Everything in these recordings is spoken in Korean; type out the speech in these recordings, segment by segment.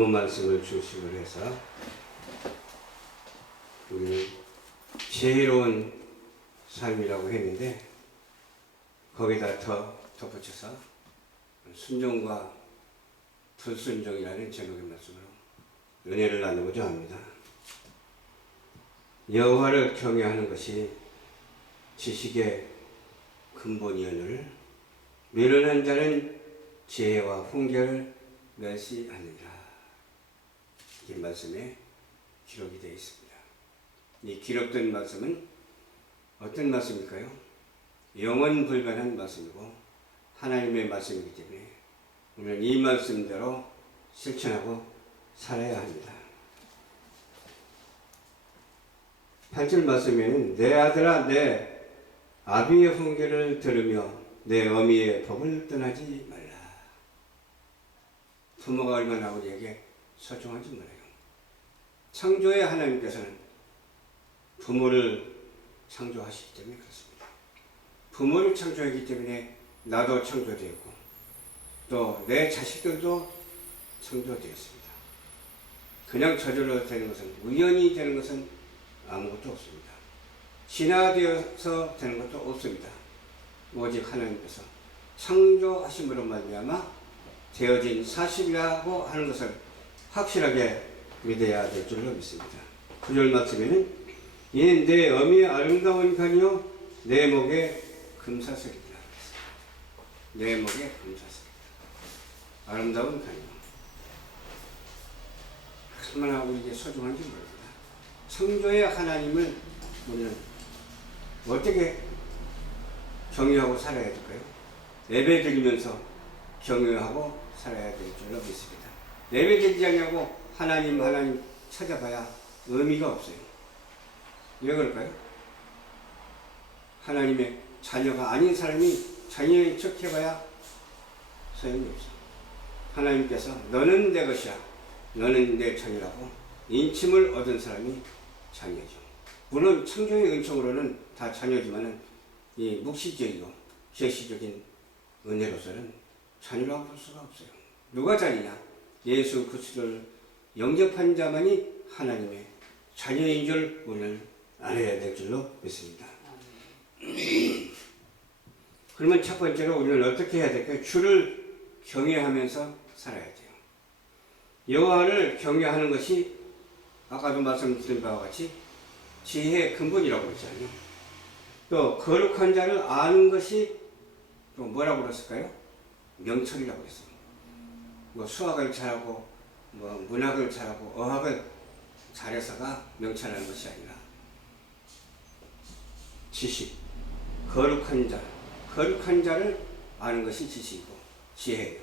본문 말씀을 중심으로 해서 우리는 지혜로운 삶이라고 했는데 거기다 더 덧붙여서 순종과 불순종이라는 제목의 말씀으로 은혜를 나누고자 합니다. 여호와를 경외하는 것이 지식의 근본이오늘 미련한 자는 지혜와 훈계를 멸시하느니라. 이 말씀에 기록이 되어 있습니다. 이 기록된 말씀은 어떤 말씀일까요? 영원 불변한 말씀이고 하나님의 말씀이기 때문에 우리는 이 말씀대로 실천하고 살아야 합니다. 8절 말씀에는 내 아들아 내 아비의 훈계를 들으며 내 어미의 법을 떠나지 말라. 부모가 얼마나 우리에게 소중한지 몰라요. 창조의 하나님께서는 부모를 창조하시기 때문에 그렇습니다. 부모를 창조했기 때문에 나도 창조되었고 또 내 자식들도 창조되었습니다. 그냥 저절로 되는 것은, 우연히 되는 것은 아무것도 없습니다. 진화되어서 되는 것도 없습니다. 오직 하나님께서 창조하심으로 말미암아 되어진 사실이라고 하는 것을 확실하게 믿어야 될 줄로 믿습니다. 9절 말씀에는 이는 내 어미의 아름다운 간이요 내 목의 금사슬이다. 내 목의 금사슬이다. 아름다운 간이요. 얼마나 우리에게 소중한지 모릅니다. 창조의 하나님을 우리는 어떻게 경외하고 살아야 될까요? 예배 드리면서 경외하고 살아야 될 줄로 믿습니다. 예배 드리지 않냐고 하나님 찾아봐야 의미가 없어요. 왜 그럴까요? 하나님의 자녀가 아닌 사람이 자녀인 척 해봐야 소용이 없어. 하나님께서 너는 내 것이야, 너는 내 자녀라고 인침을 얻은 사람이 자녀죠. 물론 창조의 은총으로는 다 자녀지만은 이 묵시적이고 계시적인 은혜로서는 자녀라고 볼 수가 없어요. 누가 자녀냐? 예수 그리스도를 영접한 자만이 하나님의 자녀인 줄 우리는 알아야 될 줄로 믿습니다. 그러면 첫 번째로 우리는 어떻게 해야 될까요? 주를 경외하면서 살아야 돼요. 여호와를 경외하는 것이 아까도 말씀드린 바와 같이 지혜의 근본이라고 했잖아요. 또 거룩한 자를 아는 것이 또 뭐라고 그랬을까요? 명철이라고 했어요. 뭐 수학을 잘하고 뭐 문학을 잘하고 어학을 잘해서가 명철하는 것이 아니라 지식, 거룩한 자를 아는 것이 지식이고 지혜예요.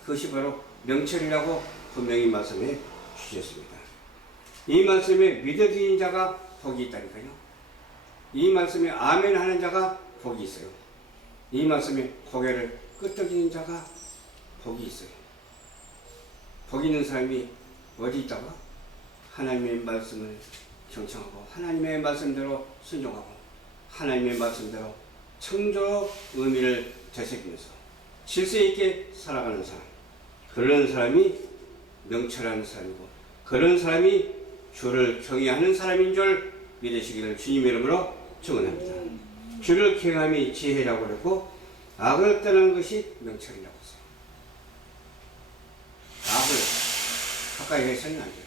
그것이 바로 명철이라고 분명히 말씀해 주셨습니다. 이 말씀에 믿어지는 자가 복이 있다니까요. 이 말씀에 아멘 하는 자가 복이 있어요. 이 말씀에 고개를 끄덕이는 자가 복이 있어요. 복 있는 사람이 어디 있다고? 하나님의 말씀을 경청하고 하나님의 말씀대로 순종하고 하나님의 말씀대로 창조 의미를 되새기면서 질서 있게 살아가는 사람, 그런 사람이 명철한 사람이고 그런 사람이 주를 경외하는 사람인 줄 믿으시기를 주님의 이름으로 축원합니다. 주를 경외함이 지혜라고 그랬고 악을 떠나는 것이 명철이라고 했어요. 악을 가까이 해서는 안 돼요.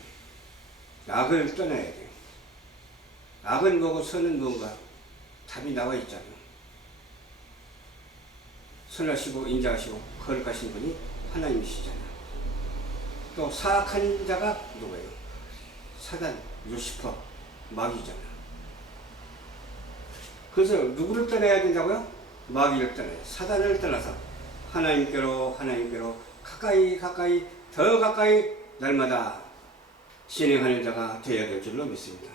악을 떠나야 돼요. 악은 뭐고 선은 뭔가 답이 나와 있잖아요. 선하시고 인자하시고 거룩하신 분이 하나님이시잖아요. 또 사악한 자가 누구예요? 사단, 루시퍼, 마귀잖아요. 그래서 누구를 떠나야 된다고요? 마귀를 떠나요. 사단을 떠나서 하나님께로 가까이 더 가까이 날마다 진행하는 자가 되어야 될 줄로 믿습니다.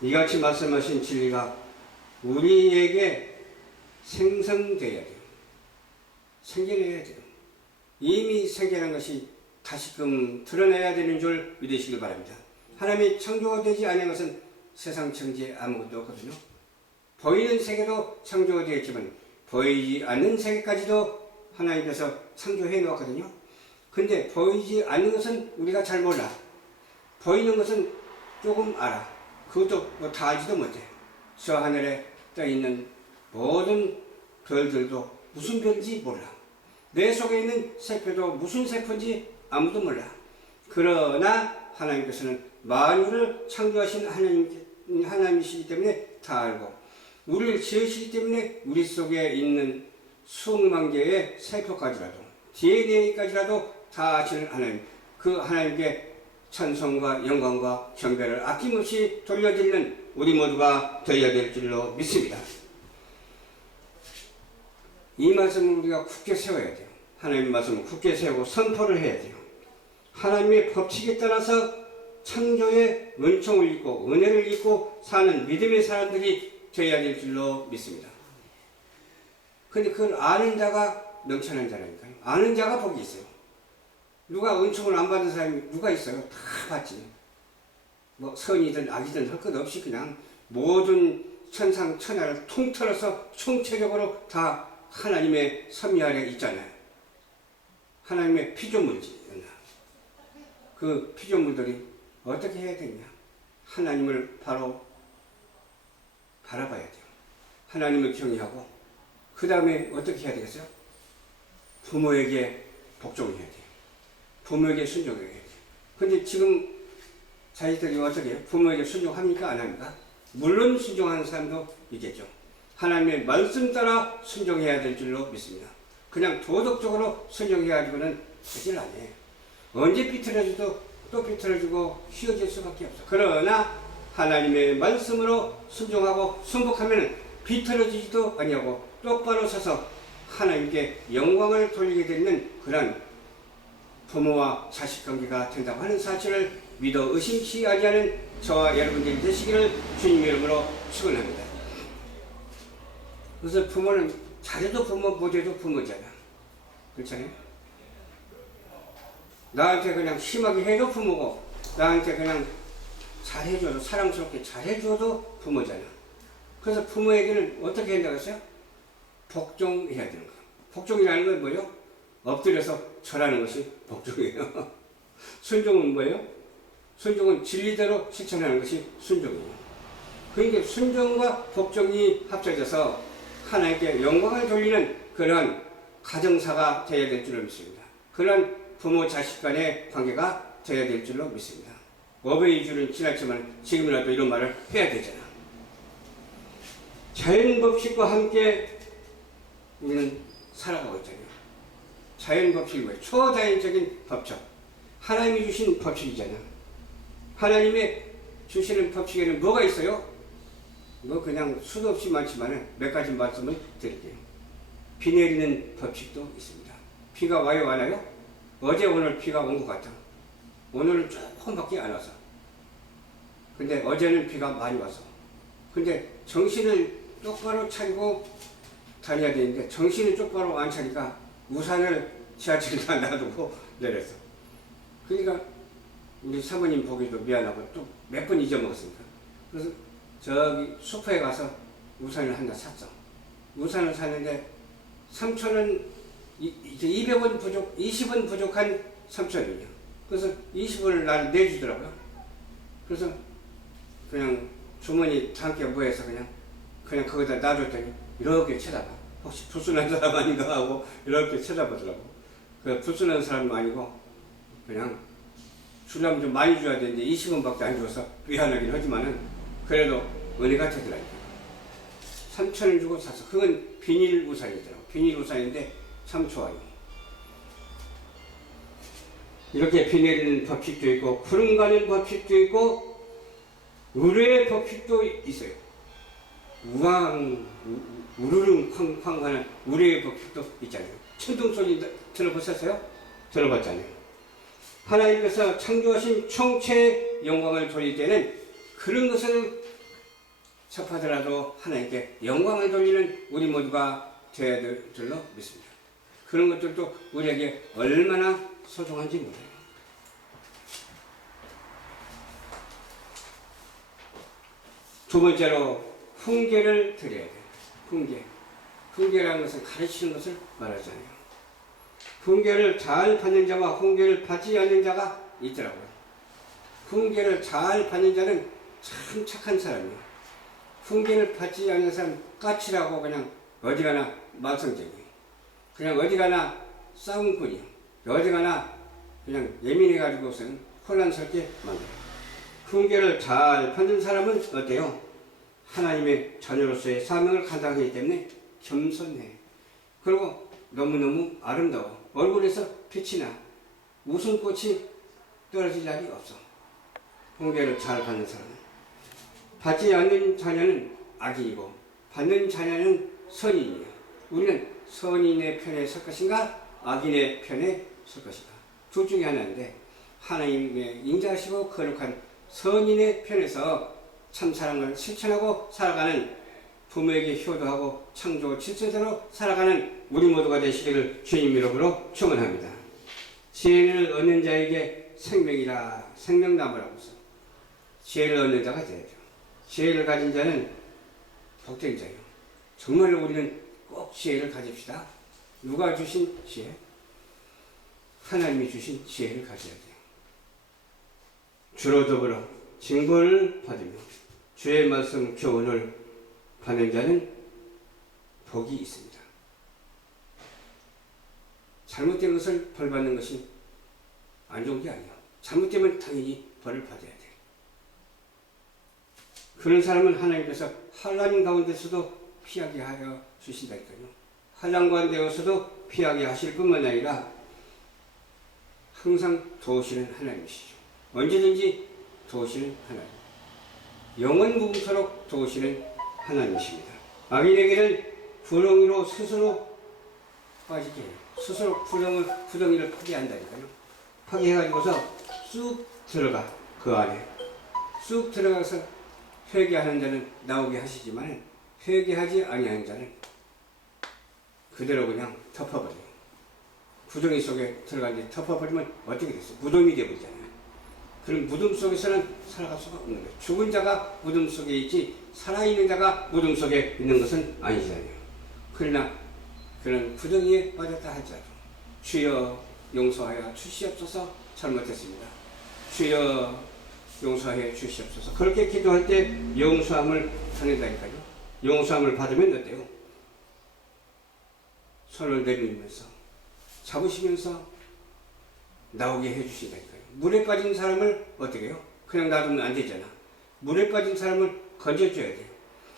이같이 말씀하신 진리가 우리에게 생성되어야 돼요. 생겨내야 돼요. 이미 생겨난 것이 다시금 드러내야 되는 줄 믿으시길 바랍니다. 하나님이 창조되지 않은 것은 세상 천지에 아무것도 없거든요. 보이는 세계도 창조되었지만 보이지 않는 세계까지도 하나님께서 창조해 놓았거든요. 근데 보이지 않는 것은 우리가 잘 몰라. 보이는 것은 조금 알아. 그것도 뭐 다 알지도 못해. 저 하늘에 떠 있는 모든 별들도 무슨 별인지 몰라. 내 속에 있는 세포도 무슨 세포인지 아무도 몰라. 그러나 하나님께서는 만물을 창조하신 하나님이시기 때문에 다 알고, 우리를 지으시기 때문에 우리 속에 있는 수억만 개의 세포까지라도, DNA까지라도 다 아시는 하나님, 그 하나님께 찬송과 영광과 경배를 아낌없이 돌려드리는 우리 모두가 되어야 될 줄로 믿습니다. 이 말씀을 우리가 굳게 세워야 돼요. 하나님의 말씀을 굳게 세우고 선포를 해야 돼요. 하나님의 법칙에 따라서 창조의 은총을 입고 은혜를 입고 사는 믿음의 사람들이 되어야 될 줄로 믿습니다. 근데 그걸 아는 자가 명철한 자라니까요. 아는 자가 복이 있어요. 누가 은총을 안 받은 사람이 누가 있어요? 다 받지. 뭐 선이든 악이든 할 것 없이 그냥 모든 천상 천하를 통틀어서 총체적으로 다 하나님의 섭리 아래 있잖아요. 하나님의 피조물이지. 그 피조물들이 어떻게 해야 되냐? 하나님을 바로 바라봐야 돼요. 하나님을 경외하고 그 다음에 어떻게 해야 되겠어요? 부모에게 복종해야 돼요. 부모에게 순종해야 돼요. 근데 지금 자식들이 어떻게 해요? 부모에게 순종합니까? 안 합니까? 물론 순종하는 사람도 있겠죠. 하나님의 말씀 따라 순종해야 될 줄로 믿습니다. 그냥 도덕적으로 순종해가지고는 되질 않아요. 언제 삐뚤어져도 또 삐뚤어지고 휘어질 수밖에 없어. 그러나 하나님의 말씀으로 순종하고 순복하면 비틀어지지도 아니하고 똑바로 서서 하나님께 영광을 돌리게 되는 그런 부모와 자식 관계가 된다고 하는 사실을 믿어 의심치 아니하는 저와 여러분들이 되시기를 주님의 이름으로 축원합니다. 그래서 부모는 잘해도 부모 못해도 부모잖아. 그렇잖아요? 나한테 그냥 심하게 해도 부모고 나한테 그냥 잘해줘도 사랑스럽게 잘해줘도 부모잖아. 그래서 부모에게는 어떻게 한다고 했어요? 복종해야 되는 거야. 복종이라는 건 뭐예요? 엎드려서 절하는 것이 복종이에요. 순종은 뭐예요? 순종은 진리대로 실천하는 것이 순종이에요. 그러니까 순종과 복종이 합쳐져서 하나님께 영광을 돌리는 그런 가정사가 되어야 될 줄로 믿습니다. 그런 부모 자식 간의 관계가 되어야 될 줄로 믿습니다. 어버이 주는 지났지만 지금이라도 이런 말을 해야 되잖아. 자연 법칙과 함께 우리는 살아가고 있잖아요. 자연 법칙이 뭐예요? 초자연적인 법칙. 하나님이 주신 법칙이잖아. 하나님의 주시는 법칙에는 뭐가 있어요? 뭐 그냥 수도 없이 많지만 몇 가지 말씀을 드릴게요. 비 내리는 법칙도 있습니다. 비가 와요, 안 와요? 어제 오늘 비가 온 것 같아. 오늘은 조금밖에 안 와서. 근데 어제는 비가 많이 와서. 근데 정신을 똑바로 차리고 다녀야 되는데 정신을 똑바로 안 차리니까 우산을 지하철에다 놔두고 내렸어. 그러니까 우리 사모님 보기도 미안하고 또 몇 번 잊어먹었으니까. 그래서 저기 슈퍼에 가서 우산을 하나 샀어. 우산을 샀는데 3,000원, 이제 200원 부족, 20원 부족한 3,000원이요. 그래서 20원을 날 내주더라고요. 그래서 그냥 주머니 장께 뭐해서 그냥 거기다 놔줬더니 이렇게 쳐다봐. 혹시 불순한 사람 아닌가 하고 이렇게 쳐다보더라고. 그 불순한 사람은 아니고 그냥 주려면 좀 많이 줘야 되는데 20원밖에 안 줘서 미안하긴 하지만은 그래도 은혜가 되더라고요. 3,000원 주고 샀어. 그건 비닐 우산이더라고. 비닐 우산인데 참 좋아요. 이렇게 비 내리는 법칙도 있고 구름 가는 법칙도 있고 의뢰의 법칙도 있어요. 우왕 우르릉 쾅쾅 가는 의뢰의 법칙도 있잖아요. 천둥 소리 들어보셨어요? 들어봤잖아요. 하나님께서 창조하신 총체의 영광을 돌릴 때는 그런 것을 접하더라도 하나님께 영광을 돌리는 우리 모두가 되어야 될 줄로 믿습니다. 그런 것들도 우리에게 얼마나 소중한지 몰라요. 두 번째로 훈계를 드려야 돼요. 훈계. 훈계라는 것은 가르치는 것을 말하잖아요. 훈계를 잘 받는 자와 훈계를 받지 않는 자가 있더라고요. 훈계를 잘 받는 자는 참 착한 사람이에요. 훈계를 받지 않는 사람 까칠하고 그냥 어디가나 말썽쟁이, 그냥 어디가나 싸움꾼이에요. 어디가나 그냥 예민해가지고서는 혼란스럽게 만들어요. 훈계를 잘 받는 사람은 어때요? 하나님의 자녀로서의 사명을 감당하기 때문에 겸손해. 그리고 너무너무 아름다워. 얼굴에서 빛이 나. 웃음꽃이 떨어질 날이 없어. 훈계를 잘 받는 사람은. 받지 않는 자녀는 악인이고 받는 자녀는 선인이에요. 우리는 선인의 편에 설 것인가 악인의 편에 설 것인가, 둘 중에 하나인데 하나님의 인자하시고 거룩한 선인의 편에서 참사랑을 실천하고 살아가는, 부모에게 효도하고 창조 질서대로 살아가는 우리 모두가 되시기를 주님 이름으로 축원합니다. 지혜를 얻는 자에게 생명이라 생명나무라고서 지혜를 얻는 자가 되야죠. 지혜를 가진 자는 복된 자예요. 정말로 우리는 꼭 지혜를 가집시다. 누가 주신 지혜? 하나님이 주신 지혜를 가져야 돼요. 주로 더불어 징벌을 받으며 주의 말씀 교훈을 받는 자는 복이 있습니다. 잘못된 것을 벌받는 것이 안 좋은 게 아니에요. 잘못되면 당연히 벌을 받아야 돼요. 그런 사람은 하나님께서 환난 가운데서도 피하게 하여 주신다니까요. 환난 가운데서도 피하게 하실 뿐만 아니라 항상 도우시는 하나님이시죠. 언제든지 도우시는 하나님. 영원 무궁토록 도우시는 하나님이십니다. 악인에게는 구덩이로 스스로 빠지게 해요. 스스로 구덩이를 파괴한다니까요. 파괴해가지고서 쑥 들어가, 그 안에 쑥 들어가서 회개하는 자는 나오게 하시지만 회개하지 아니하는 자는 그대로 그냥 덮어버려요. 구덩이 속에 들어간 데 덮어버리면 어떻게 됐어요? 무덤이 되어버리잖아요. 그런 무덤 속에서는 살아갈 수가 없는 거예요. 죽은 자가 무덤 속에 있지 살아있는 자가 무덤 속에 있는 것은 아니잖아요. 그러나 그런 구덩이에 빠졌다 할지라도 주여 용서하여 주시옵소서, 잘못했습니다. 주여 용서해 주시옵소서. 그렇게 기도할 때 용서함을 받는다니까요. 용서함을 받으면 어때요? 손을 내밀면서 잡으시면서 나오게 해주신다니까요. 물에 빠진 사람을 어떻게 해요? 그냥 놔두면 안 되잖아. 물에 빠진 사람을 건져줘야 돼요.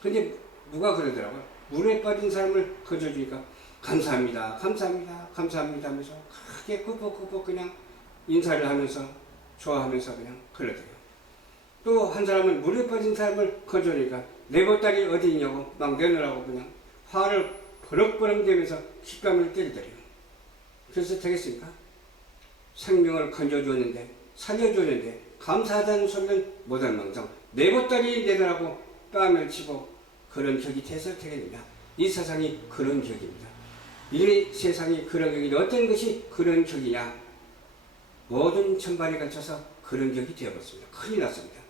근데 누가 그러더라고요. 물에 빠진 사람을 건져주니까 감사합니다, 감사합니다, 감사합니다 하면서 크게 끄벅끄벅 그냥 인사를 하면서 좋아하면서 그냥 그러더래요. 또 한 사람은 물에 빠진 사람을 건져주니까 내 보따리 어디 있냐고 막 내놓으라고 그냥 화를 버럭버럭 대면서 킥감을 때리더래요. 그래서 되겠습니까? 생명을 건져주었는데, 살려주었는데 감사하다는 소리는 못할 망정 내 보따리 내놓으라고 뺨을 치고 그런 격이 돼서 되겠느냐. 이 세상이 그런 격입니다. 이 세상이 그런 격인데 어떤 것이 그런 격이냐. 모든 천반에 걸쳐서 그런 격이 되어버렸습니다. 큰일 났습니다.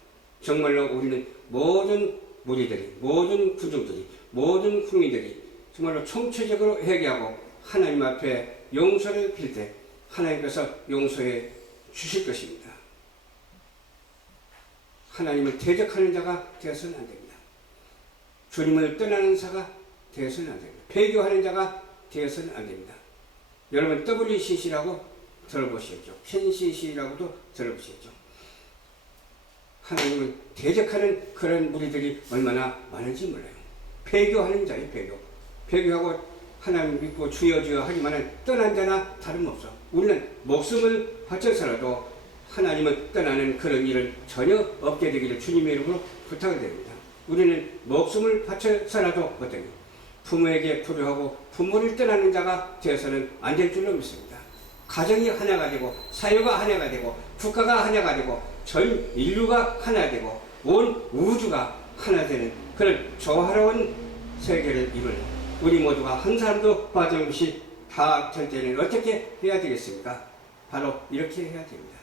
정말로 우리는 모든 무리들이, 모든 군중들이, 모든 국민들이 정말로 총체적으로 회개하고 하나님 앞에 용서를 빌 때 하나님께서 용서해 주실 것입니다. 하나님을 대적하는 자가 되어서는 안 됩니다. 주님을 떠나는 자가 되어서는 안 됩니다. 배교하는 자가 되어서는 안 됩니다. 여러분 WCC라고 들어보시겠죠. KCC라고도 들어보시겠죠. 하나님을 대적하는 그런 무리들이 얼마나 많은지 몰라요. 배교하는 자예요. 배교하고 하나님 믿고 주여 주여 하지만은 떠난 자나 다름없어. 우리는 목숨을 바쳐서라도 하나님을 떠나는 그런 일을 전혀 없게 되기를 주님의 이름으로 부탁을 드립니다. 우리는 목숨을 바쳐서라도 어때요? 부모에게 불효하고 부모를 떠나는 자가 되어서는 안 될 줄로 믿습니다. 가정이 하나가 되고 사회가 하나가 되고 국가가 하나가 되고 전 인류가 하나 되고 온 우주가 하나 되는 그런 조화로운 세계를 이룰 우리 모두가 한 사람도 빠짐없이 다 될 때는 어떻게 해야 되겠습니까? 바로 이렇게 해야 됩니다.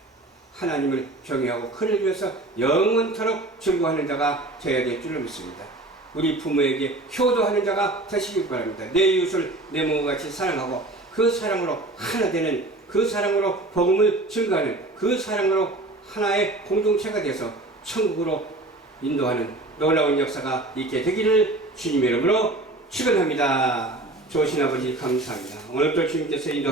하나님을 경외하고 그를 위해서 영원토록 즐거워하는 자가 되어야 될 줄로 믿습니다. 우리 부모에게 효도하는 자가 되시길 바랍니다. 내 이웃을 내 몸과 같이 사랑하고 그 사랑으로 하나 되는, 그 사랑으로 복음을 증거하는, 그 사랑으로 하나의 공동체가 돼서 천국으로 인도하는 놀라운 역사가 있게 되기를 주님의 이름으로 축원합니다. 좋으신 아버지 감사합니다. 오늘도 주님께서 인도